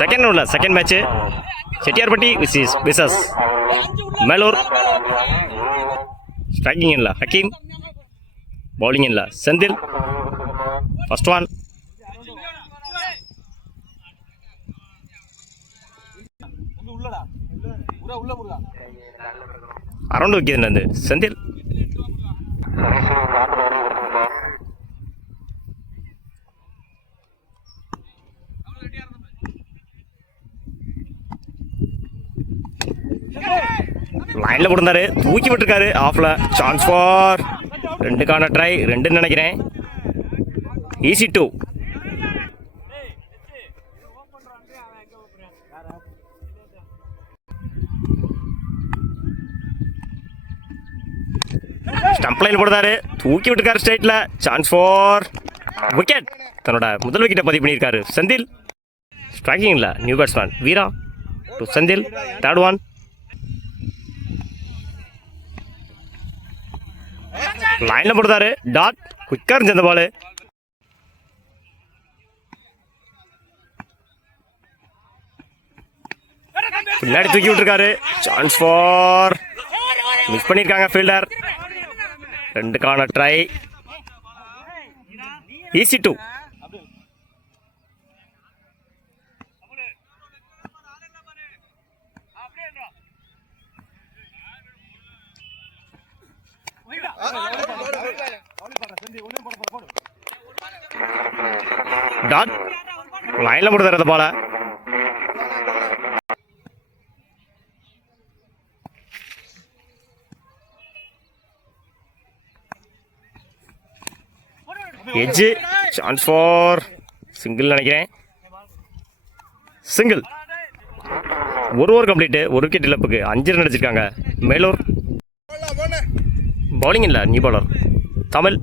Second ரவுண்ட்ல second match Chettiyarpatti versus Melur. Striking இல்ல Hakeem, bowling இல்ல செந்தில். First one. அரௌண்ட் வைக்கிறது செந்தில். லைன்ல போட்டிருந்தாரு, தூக்கி விட்டுருக்காரு ஆஃப்ல. சான்ஸ் ஃபார் 2க்கான ட்ரை, 2 நினைக்கிறேன். ஈஸி 2. ஸ்டம்ப் லைன் போடுறாரு, தூக்கி விட்டுருக்காரு ஸ்ட்ரைட்ல. Chance for wicket. தன்னோட முதல் விக்கெட்டை பதிவு பண்ணியிருக்காரு செந்தில். ஸ்ட்ரைக்கிங்ல new batsman Veera to Senthil. Third one. லைன்ல போடுறாரு, டாட். குயிக்கா இருந்துச்சு அந்த பால். பின்னாடி தூக்கி விட்டுருக்காரு. சான்ஸ் ஃபார் மிஸ் பண்ணியிருக்காங்க ஃபீல்டர். 2க்கான ட்ரை. ஈஸி 2. டாட். லைன்ல போடுறாரு அந்த பால. எட்ஜ். சான்ஸ் ஃபார் சிங்கிள் நினைக்கிறேன். சிங்கிள். ஒரு ஓவர் கம்ப்ளீட்டு, 1 விக்கெட் இழப்புக்கு 5 ரன் அடிச்சிருக்காங்க மேலூர். பவுலிங் இல்லை new bowler Tamil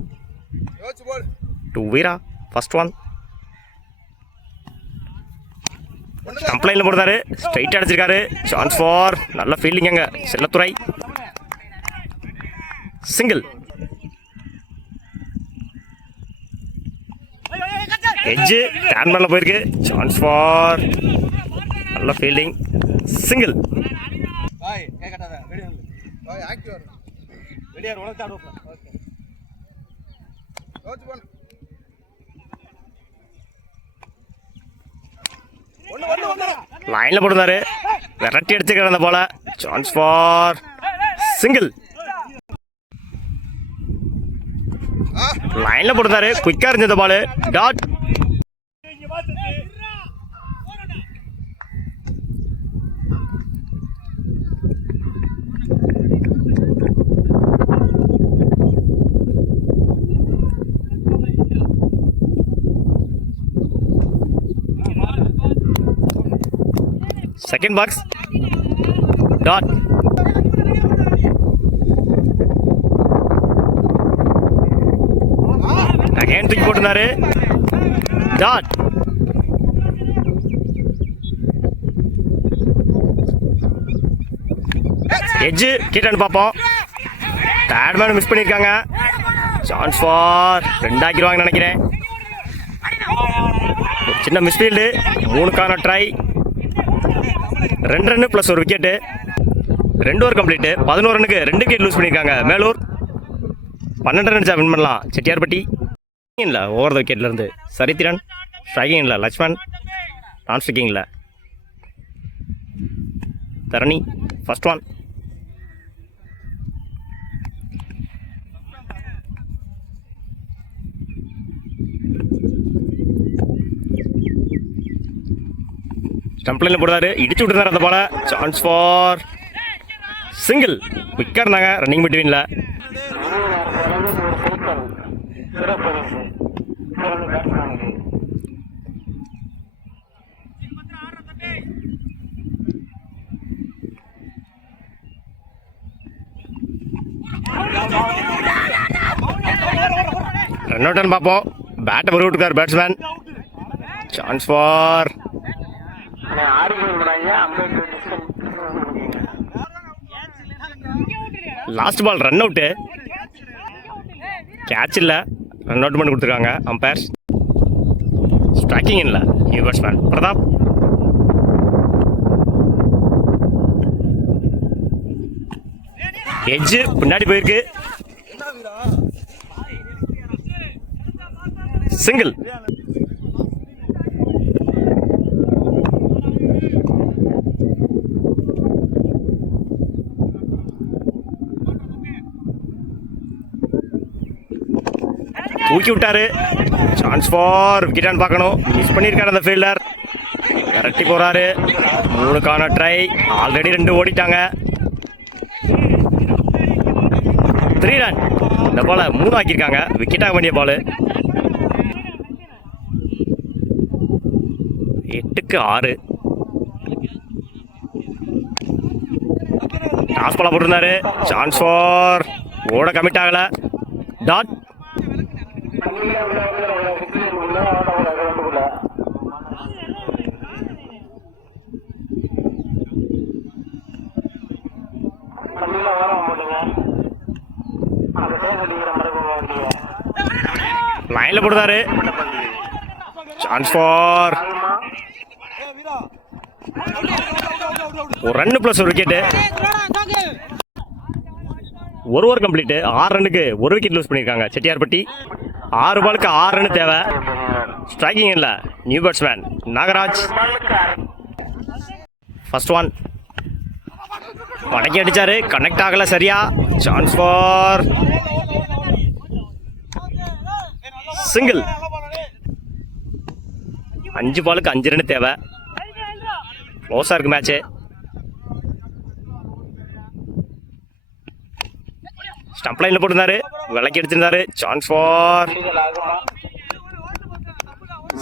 to Veera. First one. கம்ப்ளைண்ட்ல போடுறாரு, ஸ்ட்ரைட் அடிச்சிருக்காரு. சான்ஸ் ஃபார் நல்ல ஃபீல்டிங் அங்க செல்லத்துறை. சிங்கிள். எட்ஜ் டேன் பண்ணல போயிருக்கு. சான்ஸ் ஃபார் நல்ல ஃபீல்டிங். சிங்கிள். லைன்ல போடுறாரு, விரட்டி அடிச்சுக்கிற அந்த போல. Chance for single. லைன்ல போடுறாரு, குயிக்கா இருந்தது ball. Dot. Second box. Dot. Again தூக்கி போட்டிருந்தாரு. டாட். எட்ஜ் கேட்டான்னு பார்ப்போம். தேர்ட் மேன் மிஸ் பண்ணியிருக்காங்க. சான்ஸ் ஃபார் 2 ஆக்கிடுவாங்கன்னு நினைக்கிறேன். சின்ன மிஸ்ஃபீல்டு. 3க்கான try. 2 run plus 1 wicket. 2 over complete. 11 ரன்னுக்கு 2 விக்கெட் லூஸ் பண்ணியிருக்காங்க மேலூர். 12 ரன் அடிச்சா வின் பண்ணலாம் செட்டியார்பட்டி. இல்லை ஓவர் த விக்கெட்லேருந்து சரித்திரன். ஸ்ட்ரைக்கிங் இல்லை லட்சுமண். நான் ஸ்ட்ரைக்கிங் இல்லை தரணி. First one. ஸ்டம்ப் லைன்ல போடுறாரு, இடிச்சு விட்டுருந்தாரு அந்த பால. Chance for single. குயிக்கா இருந்தாங்க ரன்னிங் பிட்வீன்ல. ரன் அவுட்னு பார்ப்போம். பேட்டை வர விட்டுருக்காரு batsman. Chance for last ball. Run out. Catch இல்லை, ரன் அவுட் பண்ணி கொடுத்துருக்காங்க அம்பையர்ஸ். ஸ்ட்ரைக்கிங் இல்லை நியூ பேட்ஸ்மேன் பிரதாப். எட்ஜு பின்னாடி போயிருக்கு. சிங்கிள். தூக்கி விட்டாரு. சான்ஸ் ஃபார் விக்கெட்டான்னு பார்க்கணும். மிஸ் பண்ணியிருக்காரு அந்த ஃபீல்டர். விரட்டி போறாரு. 3க்கான ட்ரை. ஆல்ரெடி 2 ஓடிட்டாங்க. 3 ரன். இந்த பாலை 3 ஆக்கியிருக்காங்க. விக்கெட் ஆக வேண்டிய பால். 8க்கு 6. டாஸ் பாலா போட்டிருந்தாரு. சான்ஸ் ஃபார் ஓட கமிட் ஆகல. டாட். லைன்ல போடுறாரு. சான்ஸ் ஃபார் ஒரு ரன் பிளஸ் ஒரு விக்கெட். ஒரு ஓவர் கம்ப்ளீட். 6 ரன்னுக்கு ஒரு விக்கெட் லூஸ் பண்ணியிருக்காங்க செட்டியார்பட்டி. 6 பாலுக்கு 6 ரன் தேவை. ஸ்ட்ரைக்கிங் இல்லை new batsman Nagaraj. First one. வடக்கி அடிச்சாரு. கனெக்ட் ஆகல சரியா. Chance for single. 5 பாலுக்கு 5 ரன் தேவை. க்ளோஸா இருக்கு மேட்ச். ஸ்டம்ப் லைன்ல போட்டிருந்தாரு. விளக்கி எடுத்திருந்தாரு. Chance for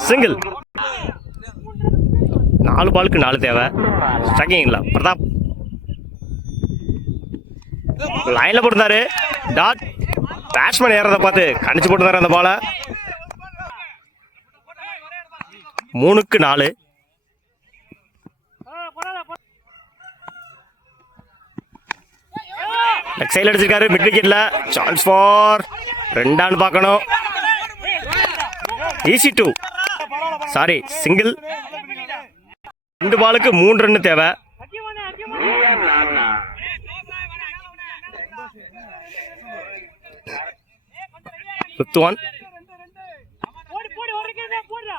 single. 4 பாலுக்கு 4 தேவை. ஸ்ட்ரைக்கிங் இல்லை பிரதாப். லைன்ல போட்டிருந்தாரு. டாட். பேட்ஸ்மேன் ஏறதை பார்த்து கணிச்சு போட்டிருந்தாரு அந்த பாலை. 3க்கு 4. லெக் சைடில் அடிச்சிருக்காரு. மிட் விக்கெட்ல. சான்ஸ் ஃபார் 2 பார்க்கணும். ஈஸி 2. Sorry single. 2 பாலுக்கு 3 ரன் தேவை. Fifth one.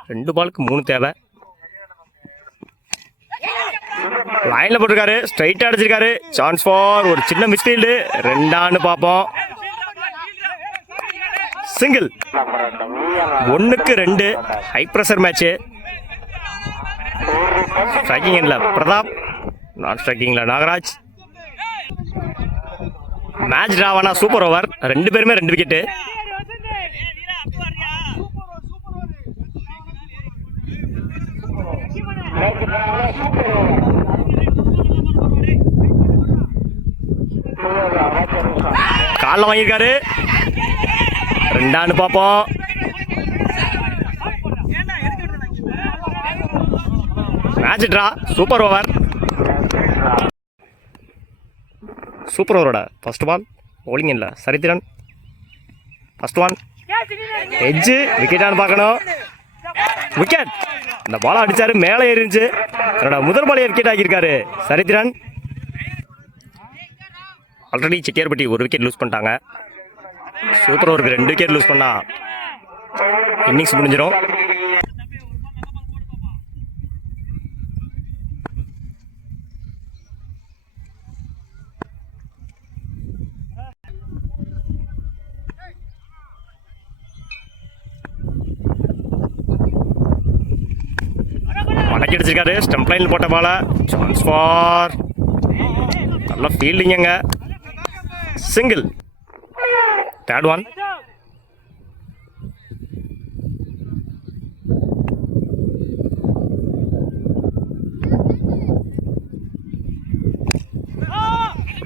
2 பாலுக்கு 3 தேவை. லைன்ல போட்டிருக்காரு. ஸ்ட்ரைட்டா அடிச்சிருக்காரு. சான்ஸ் ஃபார் ஒரு சின்ன மிஸ்ஃபீல்டு. 2 பார்ப்போம். சிங்கிள். 1க்கு 2. High pressure match. ஸ்ட்ரைக்கிங் இல்லை பிரதாப். நான் ஸ்ட்ரைக்கிங்ல நாகராஜ். மேட்ச் டிராவானா சூப்பர் ஓவர். 2 பேருமே 2 விக்கெட்டு. காலில் வாங்கியிருக்காரு. 2 பார்ப்போம். Match draw. Super over. Super ஓவரோட ஃபர்ஸ்ட் பால். bowling இல்லை சரித்திரன். First one. எட்ஜு விக்கெட்டானு பார்க்கணும். விக்கெட். இந்த பாலை அடிச்சாரு. மேலே ஏறிச்சு. என்னோட முதல் பாலையை விக்கெட் ஆக்கியிருக்காரு Charithran. Already Chettiyarpatti 1 wicket loose பண்ணிட்டாங்க. சூப்பர் ஓவருக்கு 2 விக்கெட் லூஸ் பண்ணா இன்னிங்ஸ் முடிஞ்சிடும். மடக்கி அடிச்சிருக்காரு. ஸ்டம்ப் லைனில் போட்ட பால. சான்ஸ் ஃபார் நல்ல ஃபீல்டிங்க. சிங்கிள். Third one.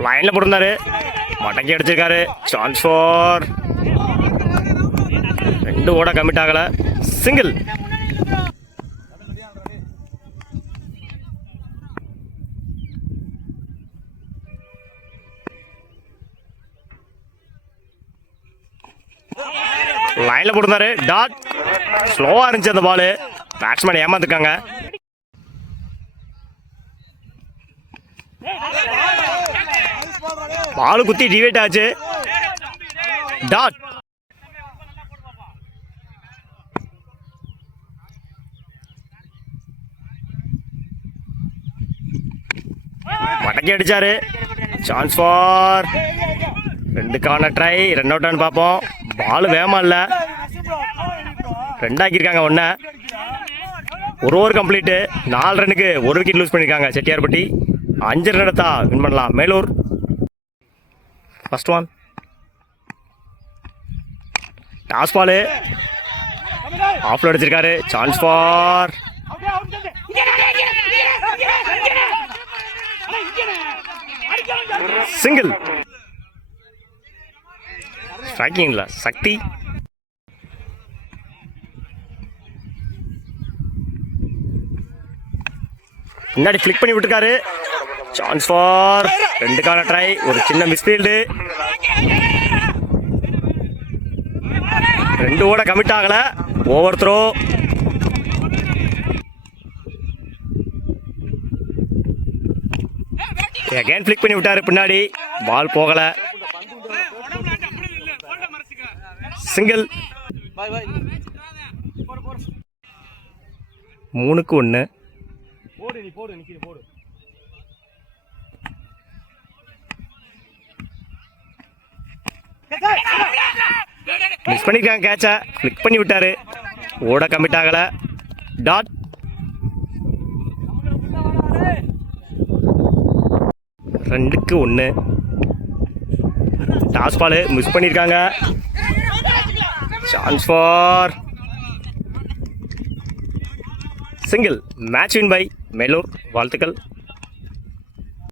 லைன்ல போட்டிருந்தாரு. மடக்கி அடிச்சிருக்காரு. சான்ஸ் ஃபார் 2 ஓட கமிட் ஆகல. சிங்கிள். லைன்ல போட்டிருந்தாரு. டாட். ஸ்லோவா இருந்துச்சு அந்த பாலு. பேட்ஸ்மேன் ஏமாந்துருக்காங்க. பால் குத்தி டிவேட் ஆச்சு. டாட். மடக்கி அடிச்சாரு. சான்ஸ் ஃபார் 2க்கான ட்ரை. 2 அவுட்டான்னு பார்ப்போம். பால் வேகமா இல்லை. 2 ஆக்கியிருக்காங்க. 1 ஒரு ஓவர் கம்ப்ளீட்டு. 4 ரன்னுக்கு 1 விக்கெட் லூஸ் பண்ணியிருக்காங்க செட்டியார்பட்டி. 5 ரன் எடுத்தா வின் பண்ணலாம் Melur. First one. Toss ball ஆஃப்ல அடிச்சிருக்காரு. Chance for single. ஸ்ட்ரைக்கிங்ல சக்தி. முன்னாடி கிளிக் பண்ணி விட்டுருக்காரு. சான்ஸ் ஃபார் 2க்கான ட்ரை. ஒரு சின்ன மிஸ்ஃபீல்டு. 2 ஓட கமிட் ஆகல. Over throw. அகைன் ஃபிளிக் பண்ணி விட்டாரு பின்னாடி. பால் போகல. சிங்கிள். 3க்கு 1. மிஸ் பண்ணிருக்காங்க கேட்ச. கிளிக் பண்ணி விட்டாரு. ஓட கமிட் ஆகல. டாட். ரெண்டுக்கு 1. டாஸ் பால் மிஸ் பண்ணியிருக்காங்க. Chance for single. Match win by Melur. வாழ்த்துக்கள்.